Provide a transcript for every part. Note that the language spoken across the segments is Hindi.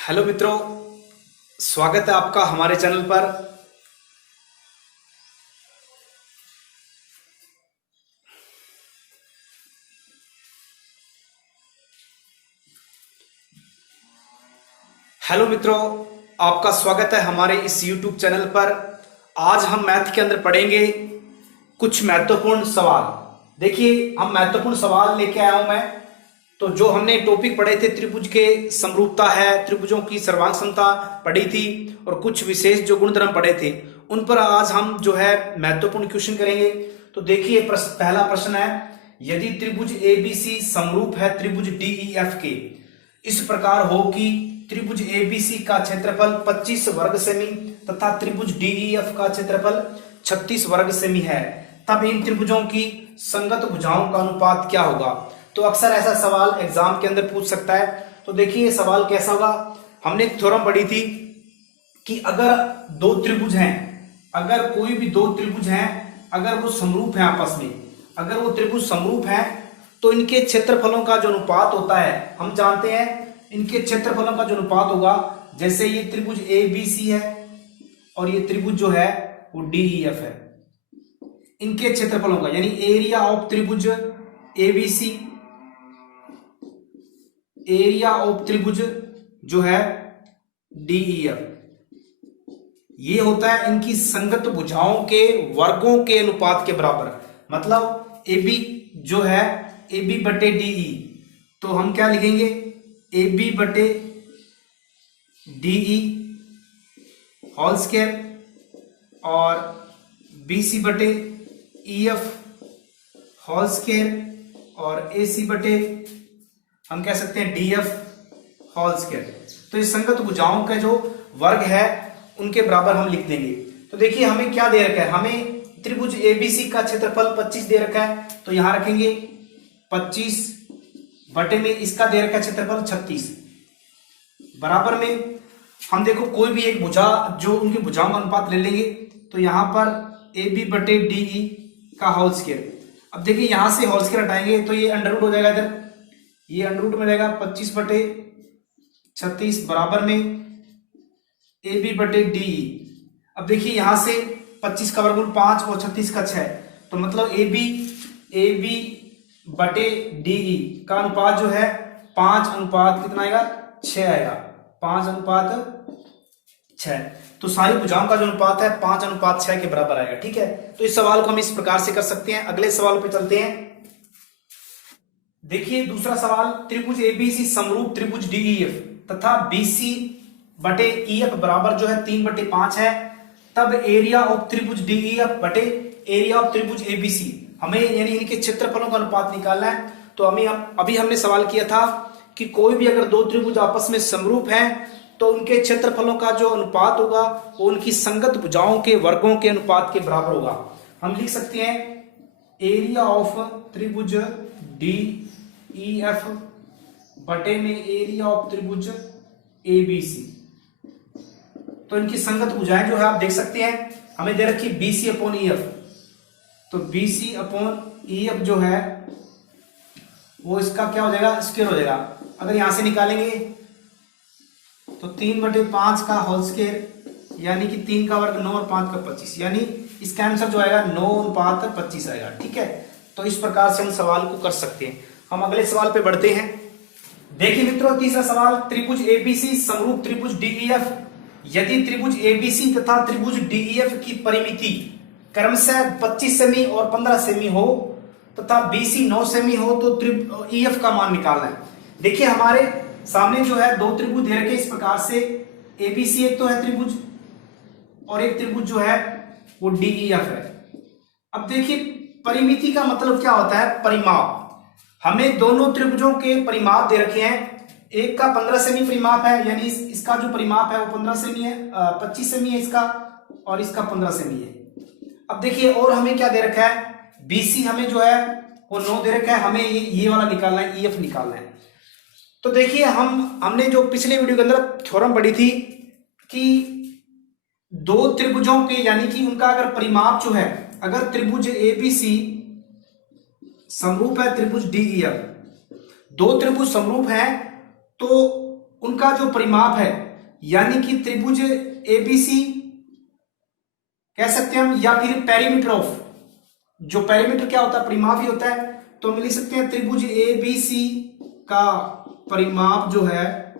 हेलो मित्रों, स्वागत है आपका हमारे चैनल पर। हेलो मित्रों, आपका स्वागत है हमारे इस YouTube चैनल पर। आज हम मैथ के अंदर पढ़ेंगे कुछ महत्वपूर्ण सवाल। देखिए, हम महत्वपूर्ण सवाल लेके आया हूं मैं। तो जो हमने टॉपिक पढ़े थे, त्रिभुज के समरूपता है, त्रिभुजों की सर्वांग क्षमता पढ़ी थी और कुछ विशेष जो गुणधर्म पढ़े थे, उन पर आज हम जो है महत्वपूर्ण क्वेश्चन करेंगे। तो देखिए, पहला प्रश्न है, यदि त्रिभुज एबीसी समरूप है त्रिभुज डीईएफ के इस प्रकार हो कि त्रिभुज एबीसी का क्षेत्रफल 25 वर्ग सेमी तथा त्रिभुज डीईएफ का क्षेत्रफल 36 वर्ग सेमी है, तब इन त्रिभुजों की संगत भुजाओं का अनुपात क्या होगा। तो अक्सर ऐसा सवाल एग्जाम के अंदर पूछ सकता है। तो देखिए, ये सवाल कैसा होगा। हमने एक थ्योरम पढ़ी थी कि अगर दो त्रिभुज हैं, अगर कोई भी दो त्रिभुज हैं, अगर वो समरूप हैं आपस में, अगर वो त्रिभुज समरूप हैं, तो इनके क्षेत्रफलों का जो अनुपात होता है, हम जानते हैं इनके क्षेत्रफलों का जो अनुपात होगा, जैसे ये त्रिभुज ए बी सी है और ये त्रिभुज जो है वो डी ई एफ है, इनके क्षेत्रफलों का, यानी एरिया ऑफ त्रिभुज A B C, area of त्रिभुज जो है डी ई एफ, ये होता है इनकी संगत भुजाओं के वर्गों के अनुपात के बराबर। मतलब ए बी जो है ए बी बटे डी ई, तो हम क्या लिखेंगे, ए बी बटे डी ई होल स्क्वायर और बी सी बटे ई एफ होल स्क्वायर और ए सी बटे हम कह सकते हैं डी एफ होल स्क्वायर। तो इस संगत भुजाओं का जो वर्ग है उनके बराबर हम लिख देंगे। तो देखिए, हमें क्या दे रखा है, हमें त्रिभुज एबीसी का क्षेत्रफल 25 दे रखा है, तो यहां रखेंगे 25 बटे में इसका दे रखा है क्षेत्रफल 36, बराबर में हम देखो कोई भी एक भुजा जो उनकी भुजाओं का अनुपात ले लेंगे। तो यहां पर ए बी बटे डी ई का होल स्क्वायर। अब देखिए, यहां से होल स्क्वायर हटाएंगे तो ये अंडर रूट हो जाएगा, इधर ये अंडर रूट में रहेगा 25 बटे 36 बराबर में ए बी बटे डी ई। अब देखिए, यहां से 25 का वर्गमूल 5 और 36 का 6, तो मतलब ए बी बटे डी ई का अनुपात जो है 5 अनुपात कितना आएगा, 6 आएगा, 5 अनुपात 6। तो सारी भुजाओं का जो अनुपात है 5 अनुपात 6 के बराबर आएगा। ठीक है, तो इस सवाल को हम इस प्रकार से कर सकते हैं। अगले सवाल पे चलते हैं। देखिए, दूसरा सवाल, त्रिभुज एबीसी समरूप त्रिभुज डीईएफ तथा बीसी बटे ईएफ बराबर जो है 3 बटे 5 है, तब एरिया ऑफ त्रिभुज डीईएफ बटे एरिया ऑफ त्रिभुज एबीसी, हमें यानी इनके क्षेत्रफलों का अनुपात निकालना है। तो हमें अभी हमने सवाल किया था कि कोई भी अगर दो त्रिभुज आपस में समरूप हैं तो उनके क्षेत्रफलों का जो अनुपात होगा वो उनकी संगत भुजाओं के वर्गों के अनुपात के बराबर होगा। हम लिख सकते हैं एरिया ऑफ त्रिभुज डी ई एफ बटे में एरिया ऑफ त्रिभुज ए बी सी। तो इनकी संगत भुजाएं जो है आप देख सकते हैं, हमें दे रखी B C upon E F. तो B C upon E F जो है वो इसका क्या हो जाएगा, स्क्वायर हो जाएगा। अगर यहां से निकालेंगे तो 3 बटे 5 का होल स्क्वायर, यानी कि 3 का वर्ग 9 और 5 का 25, यानी इसका आंसर जो आएगा 9 अनुपात 25 आएगा। ठीक है, तो इस प्रकार से हम सवाल को कर सकते हैं। हम अगले सवाल पे बढ़ते हैं। देखिए मित्रों, तीसरा सवाल, त्रिभुज एबीसी समरूप त्रिभुज डीईएफ यदि त्रिभुज एबीसी तथा त्रिभुज डीईएफ की परिमिति क्रमशः 25 सेमी और 15 सेमी हो तथा बीसी 9 सेमी हो तो ईएफ का मान निकालना है। देखिए, हमारे सामने जो है दो त्रिभुज दे रखे इस प्रकार से, एबीसी एक तो है त्रिभुज और एक त्रिभुज जो है वो डीईएफ है। अब देखिए, परिमिति का मतलब क्या होता है, परिमाप। हमें दोनों त्रिभुजों के परिमाप दे रखे हैं। एक का 15 सेमी परिमाप है, यानी इसका जो परिमाप है वो 15 सेमी है, 25 सेमी है इसका, और इसका 15 सेमी है। अब देखिए, और हमें क्या दे रखा है, बीसी हमें जो है वो 9 दे रखा है, हमें ये वाला निकालना है, ईएफ निकालना है। तो देखिए, हमने जो पिछले वीडियो के अंदर थ्योरम पढ़ी थी कि दो त्रिभुजों के, यानी कि उनका अगर परिमाप जो है, अगर त्रिभुज एबीसी समरूप है त्रिभुज डीईएफ, दो त्रिभुज समरूप हैं तो उनका जो परिमाप है, यानी कि त्रिभुज एबीसी कह सकते हैं हम, या फिर पेरीमीटर ऑफ, जो पेरीमीटर क्या होता है, परिमाप ही होता है, तो हम लिख सकते हैं त्रिभुज एबीसी का परिमाप जो है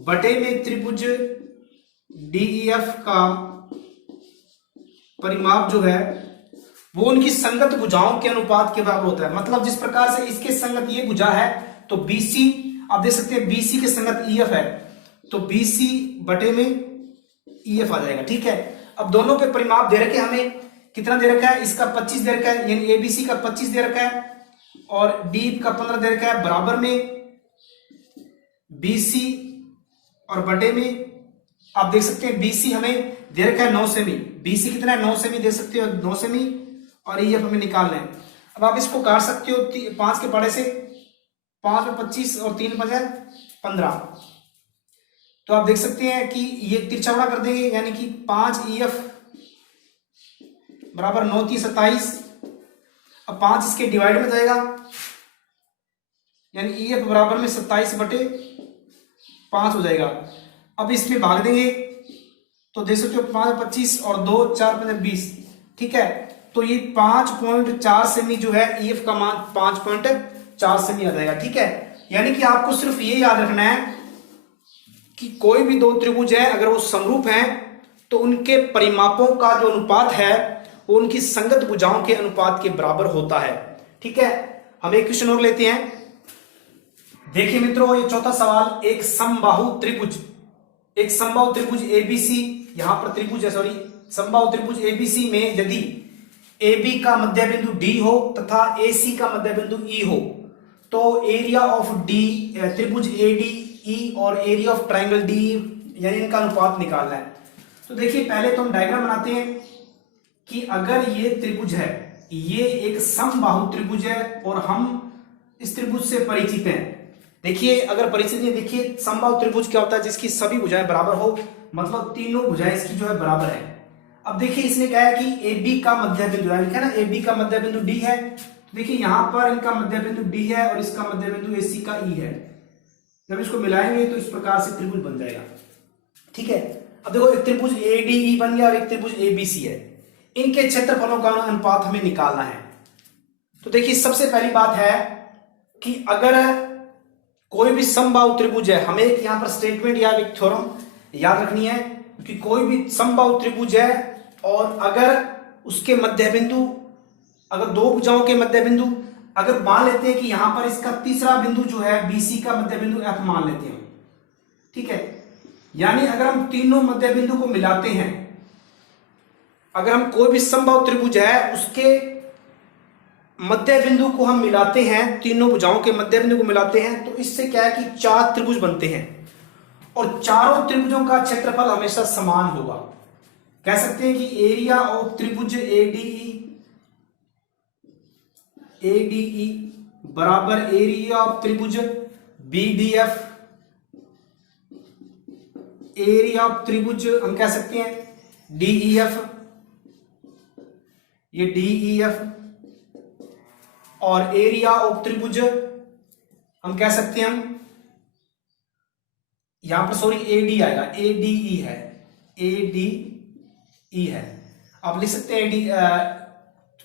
बटे में त्रिभुज डीईएफ का परिमाप जो है वो उनकी संगत भुजाओं के अनुपात के बराबर होता है। मतलब जिस प्रकार से इसके संगत ये भुजा है तो बीसी, आप देख सकते हैं बीसी के संगत ईएफ है, तो बीसी बटे में ईएफ आ जाएगा। ठीक है, अब दोनों के परिमाप दे रखे हमें, कितना दे रखा है, इसका 25 दे रखा है, यानी एबीसी का 25 दे रखा है और डी का 15 दे रखा है, बराबर में बीसी और बटे में आप देख सकते हैं बीसी हमें दे रखा है 9 सेमी, बीसी कितना है 9 सेमी दे सकते हो, 9 सेमी, और ईएफ हमें निकालना है। अब आप इसको काट सकते हो 5 के पड़े से, 5 में 25 और 3 बचे 15, तो आप देख सकते हैं कि ये तिरछा कर देंगे, यानी कि 5 ईएफ बराबर 9 3 27, अब 5 इसके डिवाइड में जाएगा, यानी ईएफ बराबर में 27 बटे 5 हो जाएगा। अब इसमें भाग देंगे तो देख सकते हो 5 25 और 2 4 5 20, ठीक है, तो ये 5.4 सेमी जो है ईएफ का मान 5.4 सेमी आ जाएगा। ठीक है, यानी कि आपको सिर्फ ये याद रखना है कि कोई भी दो त्रिभुज है अगर वो समरूप हैं तो उनके परिमापों का जो अनुपात है वो उनकी संगत भुजाओं के अनुपात के बराबर होता है। ठीक है, हम एक क्वेश्चन और लेते हैं। देखिए मित्रों, ये चौथा सवाल, एक समबाहु त्रिभुज एबीसी, यहां पर त्रिभुज है, सॉरी, समबाहु त्रिभुज एबीसी में यदि AB का मध्य बिंदु D हो तथा AC का मध्य बिंदु E हो तो एरिया ऑफ D, त्रिभुज ADE और एरिया ऑफ ट्राइंगल D, यानी इनका अनुपात निकालना है। तो देखिए पहले तो हम डायग्राम बनाते हैं कि अगर ये त्रिभुज है, ये एक समबाहु त्रिभुज है और हम इस त्रिभुज से परिचित हैं। देखिए अगर परिचित नहीं, देखिए समबाहु त्रिभुज क्या होता है, जिसकी सभी भुजाएं बराबर हो, मतलब तीनों भुजाएं इसकी जो है बराबर है। अब देखिए इसने कहा है कि AB का मध्य बिंदु है, लिखा है ना, AB का मध्य बिंदु D है, तो देखिए यहां पर इनका मध्य बिंदु D है और इसका मध्य बिंदु AC का E है। जब इसको मिलाएंगे तो इस प्रकार से त्रिभुज बन जाएगा। ठीक है, अब देखो एक त्रिभुज ADE बन गया और एक त्रिभुज ABC है, इनके क्षेत्रफलों का अनुपात हमें निकालना है। तो देखिए सबसे पहली बात है कि अगर कोई भी समबाहु त्रिभुज है, हमें एक यहां पर स्टेटमेंट या एक थ्योरम याद रखनी है कि कोई भी समबाहु त्रिभुज है और अगर उसके मध्य बिंदु, अगर दो भुजाओं के मध्य बिंदु, अगर मान लेते हैं कि यहां पर इसका तीसरा बिंदु जो है BC का मध्य बिंदु F मान लेते हैं। ठीक है, यानी अगर हम तीनों मध्य बिंदु को मिलाते हैं, अगर हम कोई भी समबाहु त्रिभुज है उसके मध्य बिंदु को हम मिलाते हैं, तीनों भुजाओं के मध्य बिंदु को मिलाते हैं, तो इससे क्या है कि 4 त्रिभुज बनते हैं और चारों त्रिभुजों का क्षेत्रफल हमेशा समान होगा। कह सकते हैं कि एरिया ऑफ त्रिभुज ADE बराबर एरिया ऑफ त्रिभुज BDF, एरिया ऑफ त्रिभुज हम कह सकते हैं DEF, ये DEF, और एरिया ऑफ त्रिभुज हम कह सकते हैं, हम यहां पर सॉरी AD आएगा, ADE है, ADE है, आप लिख सकते हैं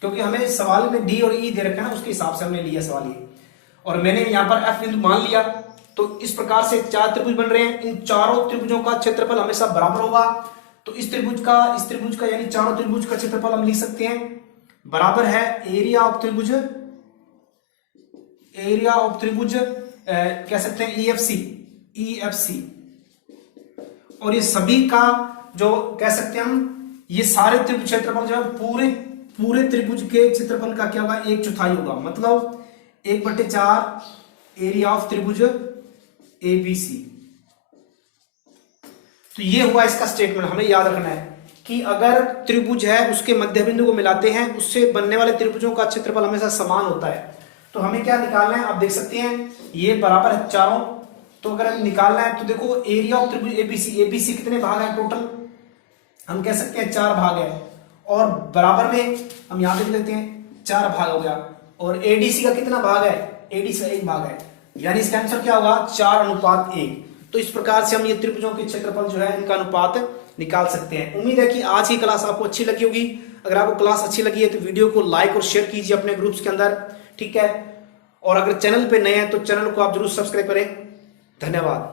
क्योंकि हमें सवाल में D और E दे रखा है ना, उसके हिसाब से हमने लिया सवाल ये, और मैंने यहां पर F बिंदु मान लिया। तो इस प्रकार से 4 त्रिभुज बन रहे हैं, इन चारों त्रिभुजों का क्षेत्रफल हमेशा बराबर होगा। तो इस त्रिभुज का यानी चारों त्रिभुज का क्षेत्रफल हम लिख सकते हैं बराबर है एरिया ऑफ त्रिभुज कह सकते हैं EFC, और ये सभी का जो कह सकते हैं हम, ये सारे त्रिभुज क्षेत्रफल जो है पूरे त्रिभुज के क्षेत्रफल का क्या होगा, 1/4 होगा, मतलब 1/4 एरिया ऑफ त्रिभुज ABC। तो ये हुआ इसका स्टेटमेंट। हमें याद रखना है कि अगर त्रिभुज है उसके मध्य बिंदु को मिलाते हैं, उससे बनने वाले त्रिभुजों का क्षेत्रफल हमेशा समान होता है। तो हमें क्या निकालना है, आप देख सकते हैं ये बराबर है चारों, तो अगर हमें निकालना है तो देखो एरिया ऑफ त्रिभुज ABC कितने भाग है टोटल, हम कह सकते हैं 4 भाग है, और बराबर में हम यहां देख लेते हैं 4 भाग हो गया, और ADC का कितना भाग है, ADC का 1 भाग है, यानी इसका आंसर क्या होगा 4:1। तो इस प्रकार से हम ये त्रिभुजों के क्षेत्रफल जो है इनका अनुपात निकाल सकते हैं। उम्मीद है कि आज की क्लास आपको अच्छी लगी होगी। अगर आपको क्लास अच्छी लगी है तो वीडियो को लाइक और शेयर कीजिए अपने ग्रुप्स के अंदर, ठीक है। और अगर चैनल पे नए हैं तो चैनल को आप जरूर सब्सक्राइब करें। धन्यवाद।